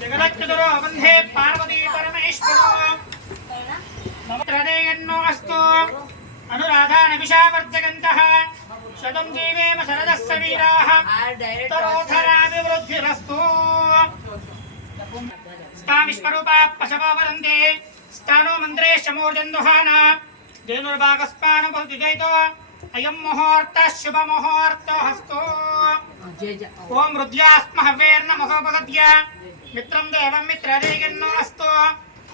జగదత్తుదరో వందే పార్వతీ పరమేశ్వరో. నమత్రదేయన్నో అస్తు. అనురాధాన విషావర్జగంతః శతం జీవేమ శరదస్స వీరాः. ఉత్తరోధరాభివృద్ధిరస్తు స్థా విశ్వరూపా పశవా వరందే స్థానో మంత్రే శమోర్జందుహాన అయం ముహూర్త శుభ ముహూర్త హస్తో ఓం రుద్యాస్మ హవేర్న మహోపగత్య మిత్రం దేవం మిత్రదేగన్నో అస్తో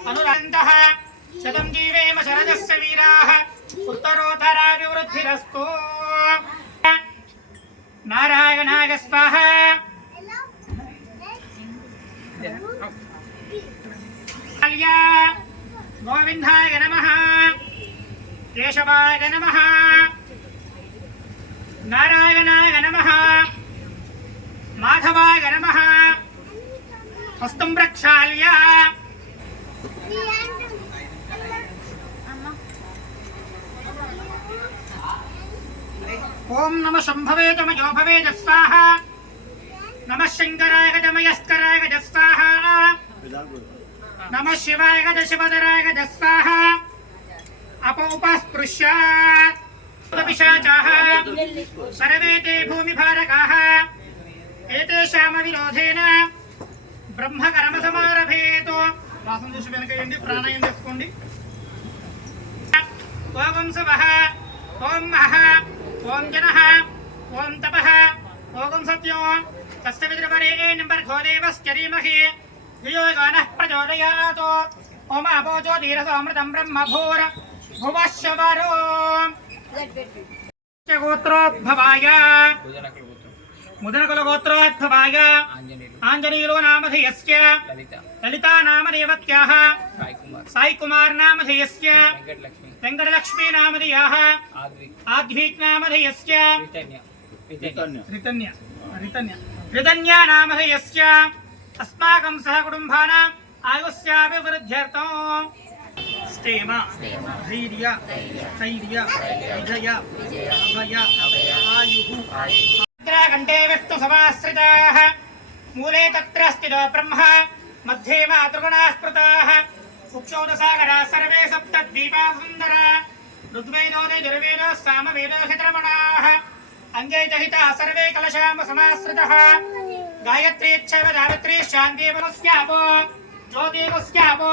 అనురంధః శతం జీవేమ శరదస్య వీరాः ఉత్తరోత్తరాభివృద్ధిరస్తు నారాయణాయ స్వాహ గోవిందాయ నమః కేశవాయ నమః నారాయణాయ నమ. మాధవాయ నమ. హస్తం ప్రక్షాళ్య. ఓం నమ శంభవే తమ యోభవే జస్వాహ నమ శంకరాయ గజమయస్కరాయ గజస్వాహ నమ శివాయ గజ శివధరాయ గజస్వాహ అపౌపస్పృశ్యాత్ పిశాచాः సర్వే తే భూమిభారకాः ఏతేషామ విరోధేన బ్రహ్మకర్మ సమారభేతో వాసం చూసి వెనకేయండి ప్రాణాయం చేసుకోండి ఓం శివః ఓం మహ ఓం జనః ఓం తపః ఓం సత్యో తస్య విద్రవరే నంబర్ ఘోదేవశ్చరీమహి ధియో గానః ప్రచోదయాత్ ఓం అపోజో ధీరసోమృతం బ్రహ్మభూర భువశ్వరో గోత్రోద్భవాయ ముదనకుల గోత్రోద్భవాయ ఆంజనేయులు నామధేయస్య లలిత లలితా నామదేవత్యాः సాయి కుమార్ సాయి కుమార్ నామధేయస్య వెంకటలక్ష్మి వెంకటలక్ష్మీ నామధేయాः ఆద్విక్ ఆద్వీక్ నామధేయస్య చైతన్య చైతన్య రితన్య రితన్య రితన్య నామధేయస్య అస్మాకం సహ కుటుంబానాం ఆయుష్యాభివృద్ధ్యర్థం స్థేమ ధైర్య స్థైర్య విజయ అభయ ఆయు. కంటే విష్ణు సమాశ్రితాః. మూలే తత్ర స్థితో బ్రహ్మ. మధ్యే మాతృగుణాः స్మృతాः. కుక్షోదసాగరా సర్వే సప్త ద్వీపా సుందరా. ఋగ్వేదోదే దుర్వేదో సామవేదో హితరమణాः. అంగే చ హితాः సర్వే కలశామ సమాశ్రితः. గాయత్రీచ్ఛైవ గాయత్రీ శాంతివస్యాపో జ్యోతివస్యాపో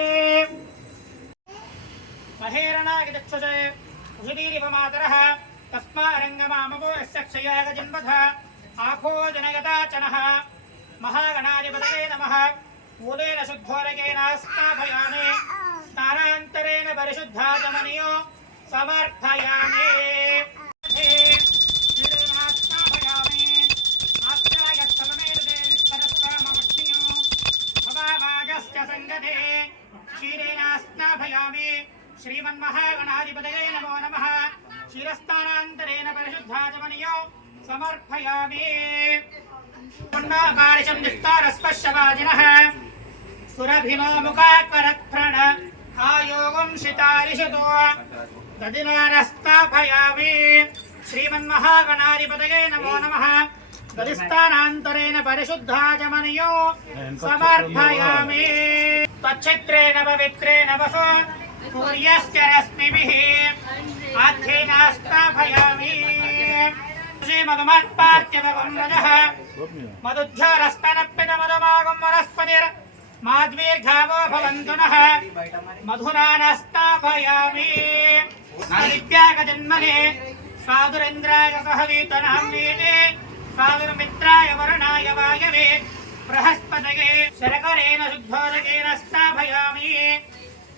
अहेरणागिदक्षसे उषदीरिव मातरः तस्मारङ्गमामवो यस्य क्षयागजिन्वथ आखो जनयताचनः महागणाधिपतये नमः। मूलेन शुद्धोरगेनास्ताभयामे स्नानान्तरेण परिशुद्धाचमनियो समर्थयामे। सङ्गते। क्षीरेणास्नाभयामि श्रीमन्महागणाधिपतये नमो नमः। शिरस्तानान्तरेण परिशुद्धाचमनियो सुरभिनो मुखाकरत्प्रण। आयोगं शितारिषतो। ददिनारस्तापयामि नमो नमः। परिशुद्धाचमनियो समर्पयामि। त्वच्छित्रेण पवित्रेण वसो। దదినారస్థాపయామి శ్రీమన్మహాగణాధిపతయే నమో నమః దదిస్థానాంతరేణ పరిశుద్ధాచమనయో సమర్పయామి త్వచ్ఛిత్రేణ పవిత్రేణ వసో సూర్యశ్చ రశ్మిభిः ఆధ్యేన స్థాపయామి శ్రీమధుమత్పార్త్యవగం రజः మధుధ్యారస్తనప్పితమధుమాగం వనస్పతిర్ మాద్వీర్ఘావో భవంతు నః మధురానస్తాభయామి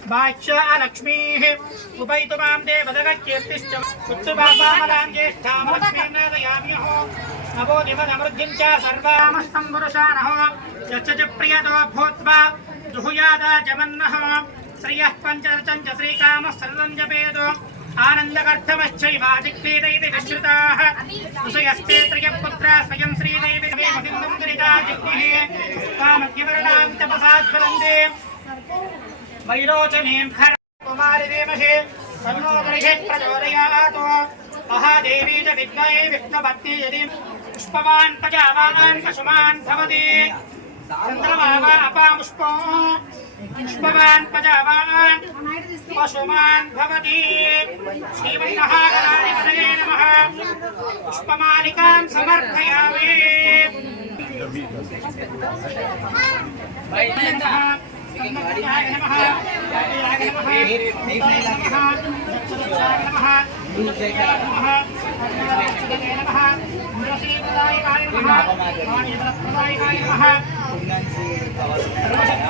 లక్ష్మీశ్చ పత్న్యో అహోరాత్రే పార్శ్వే లక్ష్మీర్మేనశ్చ దాం త్వామృడే ఆదిత్యవర్ణే తపోజాతో వనస్పతిశ్చ వవృక్షోద బిల్వः తశ్చ బలానిత్యభవానుదంతో మాయాంతరాయాశ్చ బాహ్య లక్ష్మీः ఉపైతు మాం దేవదగకీర్తిశ్చ ఉత్సుబాపామలాం జ్యేష్ఠాం లక్ష్మీం నాదయామ్యహో నవో దివదమృద్ధిం చ సర్వామస్తం పురుషానః యచ్చ చ ప్రియతో భూత్వా జుహుయాద జమన్నః శ్రియః పంచరచం చ वैरोचनीं खर कुमारिवेमहे तन्नो गर्हे च विद्महे विष्णुभक्ति यदि पुष्पवान् पजावान् पशुमान् भवति। चन्द्रभावा अपामुष्पो पुष्पवान् पजावान् पशुमान् भवति। श्रीमन्नः गणाधिपतये नमः। पुष्पमालिकां समर्पयामि। ప్రజావాన్ పశుమాన్ భవతి చంద్రమావా అపాముష్పో పుష్పవాన్ ప్రజావాన్ పశుమాన్ భవతి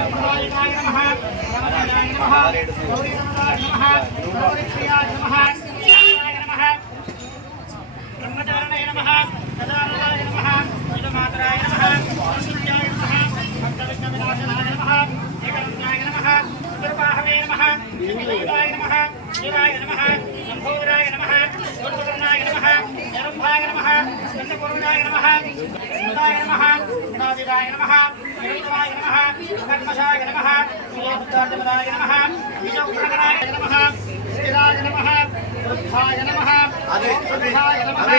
శ్రీమన్మహాగణాధిపతయే నమః పుష్పమాలికాం సమర్పయామి నమః నమః బ్రహ్మచారణాయ నమః గజాననాయ నమః విజమాతరాయ నమః వసుధ్యాయ నమః భక్తవిఘ్నవినాశనాయ నమః ఏకరంజాయ నమః దుర్వాహవే నమః శివాయ నమః శివాయ నమః శంభోదరాయ నమః దుర్గకర్ణాయ నమః జరంభాయ నమః స్కందపూర్వజాయ నమః సుదాయ నమః గుణాదిదాయ నమః నిరుద్రాయ నమః కర్మశాయ నమః శ్రీబుద్ధార్థపదాయ నమః విజౌప్రగణాయ నమః స్థిరాయ నమః వృద్ధాయ నమః వృద్ధాయ నమః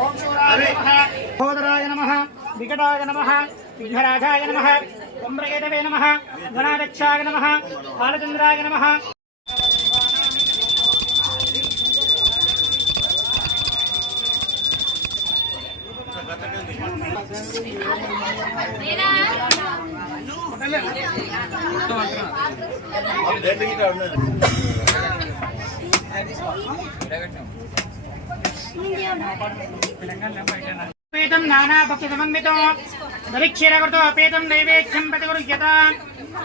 ఓం శూరాయ నమః సోదరాయ నమః వికటాయ నమః విఘ్నరాజాయ నమః కుమ్రకేతవే నమః గణాధ్యక్షాయ నమః బాలచంద్రాయ నమః పేతం నానాభక్తి సమన్వితో దరిక్షీరకృతో పేతం నైవేద్యం ప్రతిగృహ్యత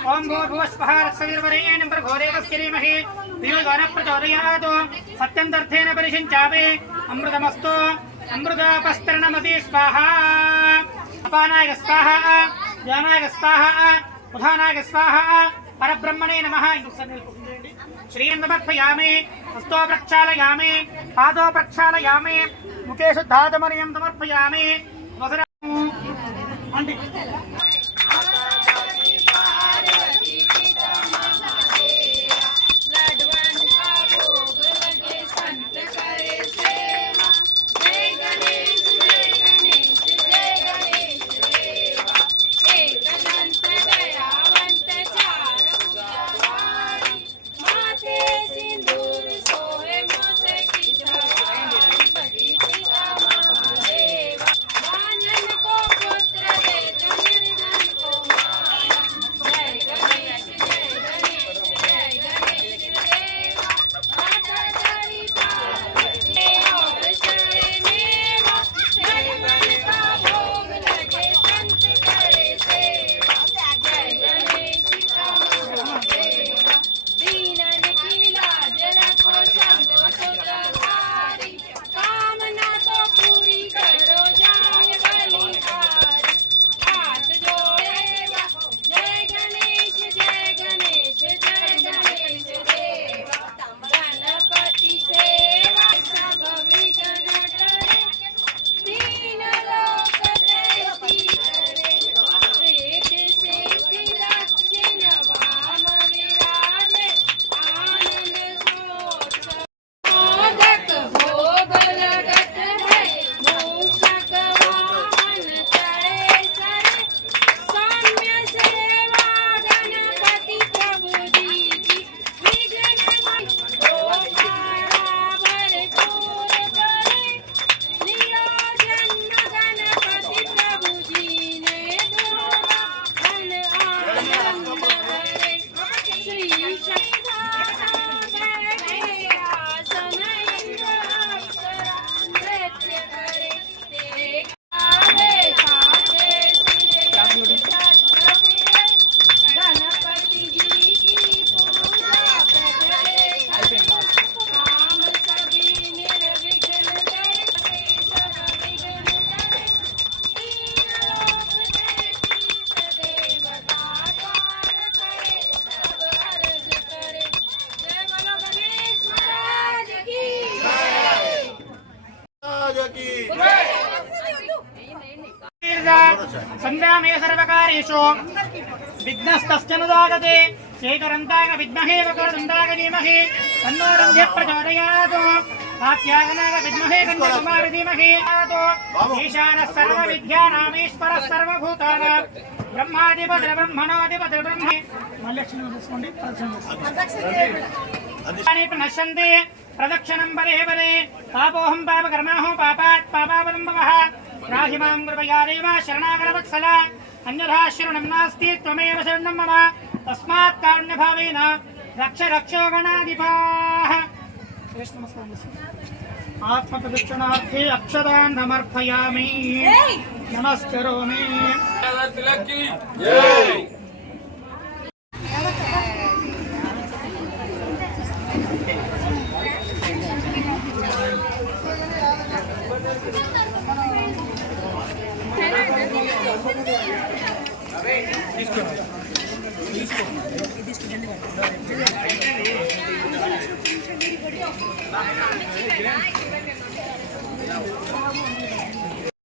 ఓం భూర్భువస్పః రత్సవిర్వరేణ ప్రఘోరేవస్కిరీమహి దియోగాన ప్రచోదయాతు సత్యంతర్థేన పరిషించావే అమృతమస్తు అమృతోపస్తరణమతి స్వాహ అపానాయ స్వాహ జ్ఞానాయ స్వాహ ఉధానాయ స్వాహ పరబ్రహ్మణే నమ. శ్రీయం సమర్పయామి హస్తో ప్రక్షాళయామే పాదో ప్రక్షాళయామే ముఖే శుద్ధాతమనయం సమర్పయామే వసరము అంటే సంగ్రామే సర్వకార్యేషు విఘ్నస్తశ్చనుదాగతే శేఖరంతాగ విద్మహే వకరంతాగ ధీమహి తన్నో రంధ్య ప్రచోదయాత్ కాత్యాగనాగ విద్మహే కన్యాకుమారి ధీమహి ఈశాన సర్వ విద్యానామీశ్వర సర్వభూతాన బ్రహ్మాధిపతి బ్రహ్మణోధిపతి బ్రహ్మ మల్లక్ష్మి చూసుకోండి ప్రదక్షిణ నశ్యంతి ప్రదక్షిణం పరే పరే పాపోహం పాపకర్మాహో పాపాత్ పాపావలంబవః రాహి మాం కృపయాదేవ శరణాగరవత్సల అన్యథా శరణం నాస్తి త్వమేవ శరణం మమ తస్మాత్ కారుణ్యభావేన రక్ష రక్షో గణాధిపాః శ్రేష్ఠ నమస్కారం చేసుకోండి. ఆత్మప్రదక్షిణార్థే అక్షదాన్ సమర్పయామి నమస్కరోమి